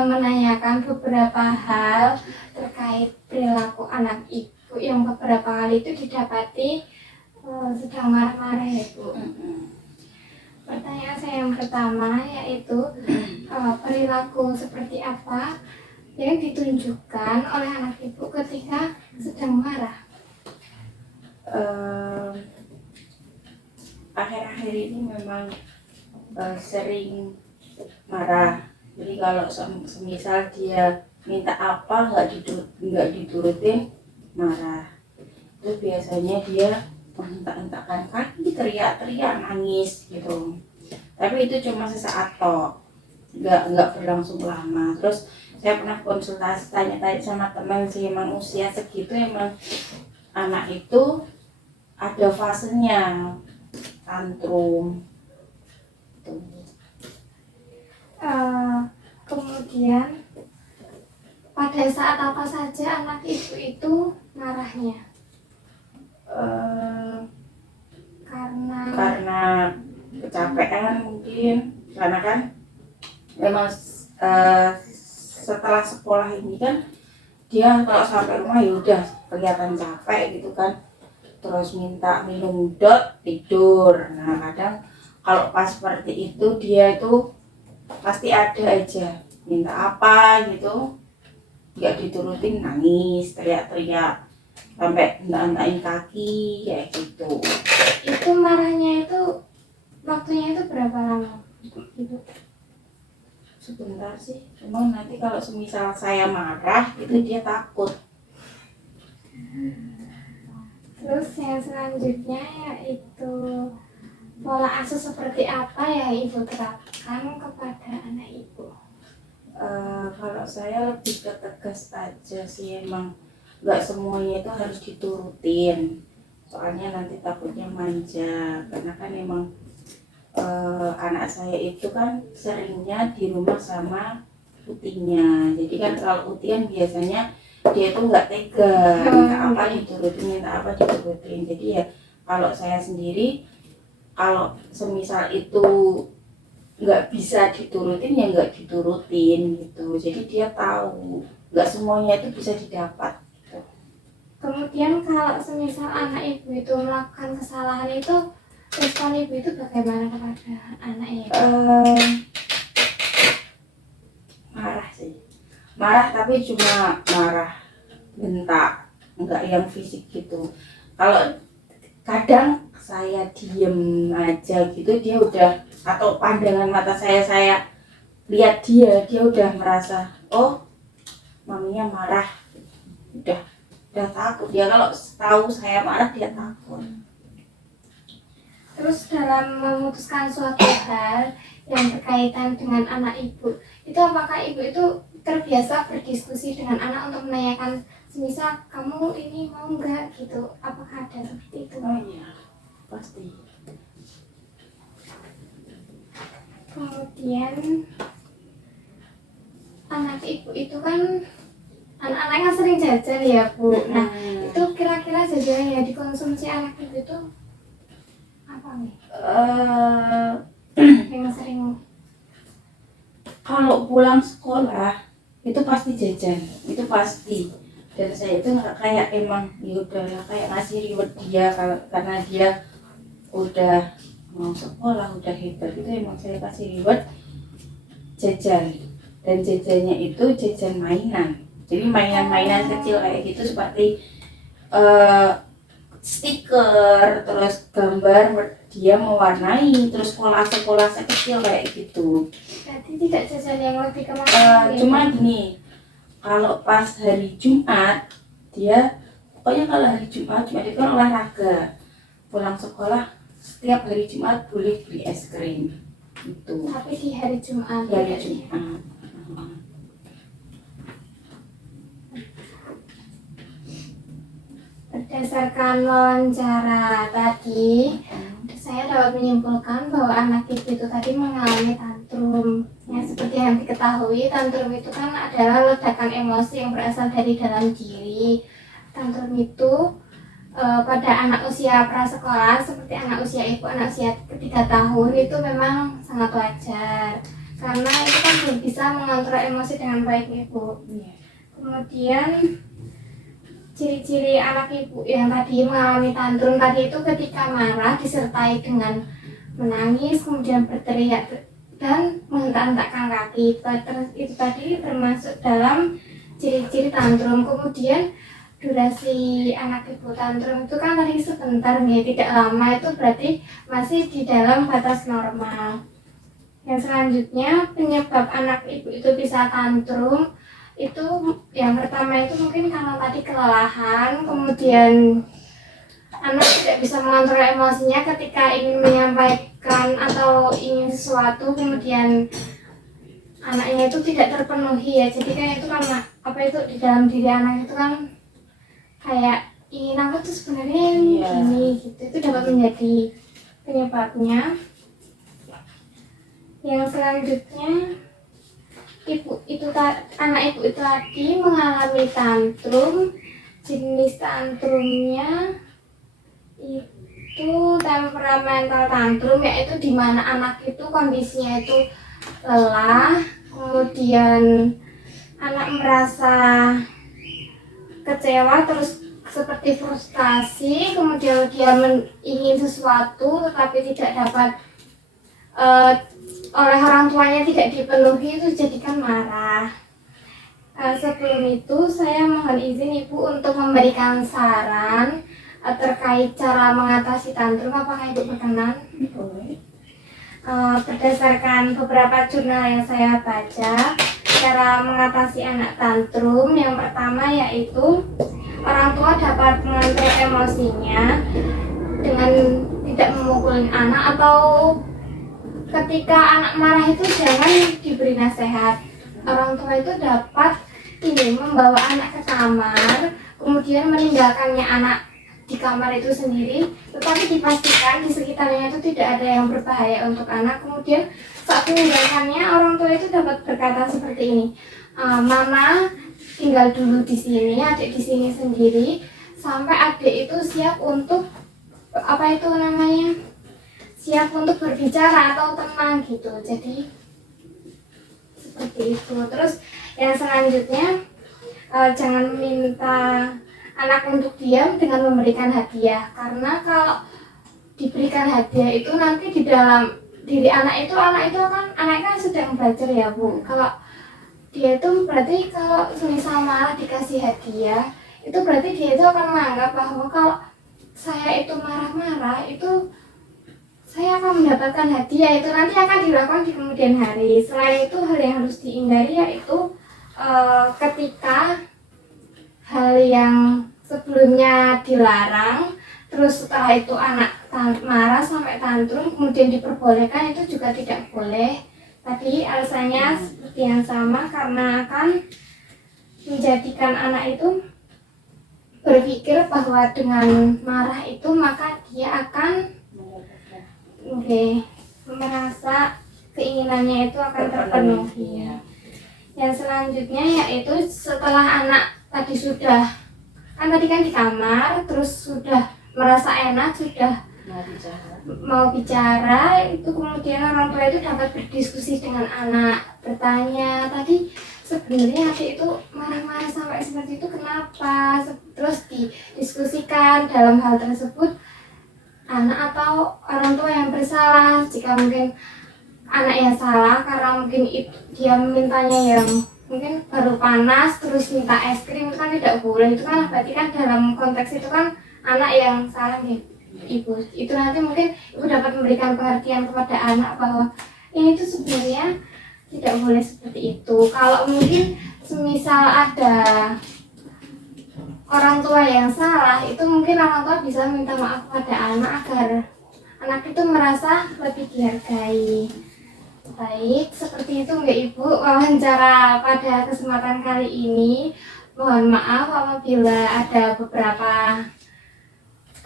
menanyakan beberapa hal terkait perilaku anak ibu yang beberapa kali itu didapati sedang marah-marah ya Bu. Pertanyaan saya yang pertama yaitu perilaku seperti apa yang ditunjukkan oleh anak ibu ketika sedang marah? Akhir-akhir ini memang sering marah. Jadi kalau semisal dia minta apa nggak diturutin, marah. Terus biasanya dia menghentak-hentakkan kaki, teriak-teriak, nangis gitu. Tapi itu cuma sesaat toh, nggak berlangsung lama. Terus saya pernah konsultasi tanya-tanya sama teman sih, emang usia segitu emang anak itu ada fasenya tantrum. Kemudian pada saat apa saja anak ibu itu marahnya? Karena kecapean mungkin, karena kan memang setelah sekolah ini kan dia kalau sampai rumah ya udah kelihatan capek gitu kan, terus minta minum dot, tidur. Nah kadang kalau pas seperti itu dia itu pasti ada aja minta apa gitu, nggak diturutin, nangis, teriak-teriak, sampai hentak-hentakin kaki kayak gitu. Itu marahnya itu waktunya itu berapa lama Ibu? Sebentar sih, cuma nanti kalau semisal saya marah itu dia takut. Terus yang selanjutnya yaitu pola asuh seperti apa yang ibu terapkan kepada anak ibu? Kalau saya lebih ke tegas aja sih, emang nggak semuanya itu harus diturutin, soalnya nanti takutnya manja. Karena kan emang anak saya itu kan seringnya di rumah sama utinya, jadi kan kalau uti kan biasanya dia itu nggak tega, minta apa diturutin. Jadi ya kalau saya sendiri, kalau semisal itu nggak bisa diturutin ya nggak diturutin gitu. Jadi dia tahu nggak semuanya itu bisa didapat gitu. Kemudian kalau semisal anak ibu itu melakukan kesalahan itu, respon ibu itu bagaimana kepada anaknya? Marah sih, marah tapi cuma marah bentak, nggak yang fisik gitu. Kalau kadang saya diem aja gitu, dia udah, atau pandangan mata saya lihat dia udah merasa oh maminya marah, udah takut dia. Kalau tahu saya marah dia takut. Terus dalam memutuskan suatu hal yang berkaitan dengan anak ibu, itu apakah ibu itu terbiasa berdiskusi dengan anak untuk menanyakan semisal kamu ini mau nggak gitu, apakah ada seperti itu? Oh iya, pasti. Kemudian anak ibu itu kan anak-anaknya sering jajan ya Bu. Nah itu kira-kira jajan yang dikonsumsi anak ibu itu apa nih? Yang sering kalau pulang sekolah itu pasti jajan, itu pasti. Dan saya itu nggak kayak emang ya udah kayak ngasih reward dia, karena dia udah mau sekolah, udah hebat, itu emang saya kasih reward jajan. Dan jajannya itu jajan mainan, jadi mainan-mainan kecil kayak gitu, seperti stiker, terus gambar dia mewarnai, terus kolase kecil kayak gitu. Berarti tidak jajan yang lebih ke Cuma gini, kalau pas hari Jumat dia pokoknya kalau hari Jumat itu kan olahraga, pulang sekolah setiap hari Jumat boleh beli es krim itu. Tapi di hari Jumat. Hari Jumat. Berdasarkan wawancara tadi, saya dapat menyimpulkan bahwa anak ibu itu tadi mengalami tantrum. Ya, seperti yang diketahui, tantrum itu kan adalah ledakan emosi yang berasal dari dalam diri. Tantrum itu pada anak usia prasekolah seperti anak usia ibu, anak usia 3 tahun itu memang sangat wajar. karena itu kan belum bisa mengontrol emosi dengan baik ibu. Iya. Kemudian ciri-ciri anak ibu yang tadi mengalami tantrum tadi itu ketika marah disertai dengan menangis, kemudian berteriak dan menghentak-hentakkan kaki. Itu tadi termasuk dalam ciri-ciri tantrum. Kemudian durasi anak ibu tantrum itu kan tadi sebentar nih, tidak lama, itu berarti masih di dalam batas normal. Yang selanjutnya penyebab anak ibu itu bisa tantrum itu yang pertama itu mungkin karena tadi kelelahan, kemudian anak tidak bisa mengontrol emosinya ketika ingin menyampaikan atau ingin sesuatu, kemudian anaknya itu tidak terpenuhi ya. Jadi kan itu karena apa itu di dalam diri anak itu kan kayak ingin aku tuh sebenarnya gini gitu, itu dapat menjadi penyebabnya. Yang selanjutnya anak ibu itu tadi mengalami tantrum. Jenis tantrumnya itu temperamental tantrum, yaitu di mana anak itu kondisinya itu lelah, kemudian anak merasa kecewa, terus seperti frustasi, kemudian dia ingin sesuatu tetapi tidak dapat oleh orang tuanya, tidak dipenuhi, itu jadikan marah. Sebelum itu saya mohon izin ibu untuk memberikan saran terkait cara mengatasi tantrum. Apakah ibu berkenan? Berdasarkan beberapa jurnal yang saya baca, cara mengatasi anak tantrum yang pertama yaitu orang tua dapat mengontrol emosinya dengan tidak memukul anak, atau ketika anak marah itu jangan diberi nasihat. Orang tua itu dapat membawa anak ke kamar, kemudian meninggalkannya anak di kamar itu sendiri, tetapi dipastikan di sekitarnya itu tidak ada yang berbahaya untuk anak. Kemudian saat meninggalkannya, orang tua itu dapat berkata seperti ini, mama tinggal dulu di sini, adik di sini sendiri, sampai adik itu siap untuk siap untuk berbicara atau tenang gitu. Jadi seperti itu. Terus yang selanjutnya, jangan meminta anak untuk diam dengan memberikan hadiah, karena kalau diberikan hadiah itu nanti di dalam diri anak itu kan sedang belajar ya Bu. Kalau dia itu berarti kalau misal malah dikasih hadiah, itu berarti dia itu akan menganggap bahwa kalau saya itu marah-marah itu saya akan mendapatkan hadiah, itu nanti akan dilakukan di kemudian hari. Selain itu, hal yang harus dihindari yaitu ketika hal yang sebelumnya dilarang, terus setelah itu anak marah sampai tantrum kemudian diperbolehkan, itu juga tidak boleh. Tadi alasannya seperti yang sama, karena akan menjadikan anak itu berpikir bahwa dengan marah itu maka dia akan merasa keinginannya itu akan terpenuhi. Yang selanjutnya yaitu setelah anak tadi tadi kan di kamar, terus sudah merasa enak, sudah mau bicara, itu kemudian orang tua itu dapat berdiskusi dengan anak, bertanya tadi sebenarnya adik itu marah-marah sampai seperti itu kenapa, terus didiskusikan dalam hal tersebut anak atau orang tua yang bersalah. Jika mungkin anak yang salah karena mungkin dia mintanya yang mungkin baru panas terus minta es krim, itu kan tidak boleh. Itu kan berarti kan dalam konteks itu kan anak yang salah nih ibu. Itu nanti mungkin ibu dapat memberikan pengertian kepada anak bahwa ini itu sebenarnya tidak boleh seperti itu. Kalau mungkin semisal ada orang tua yang salah, itu mungkin orang tua bisa minta maaf pada anak agar anak itu merasa lebih dihargai. Baik, seperti itu Mbak Ibu wawancara pada kesempatan kali ini. Mohon maaf apabila ada beberapa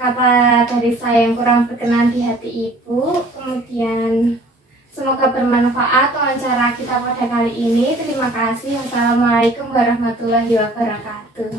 kata dari saya yang kurang berkenan di hati Ibu. Kemudian semoga bermanfaat wawancara kita pada kali ini. Terima kasih. Wassalamualaikum warahmatullahi wabarakatuh.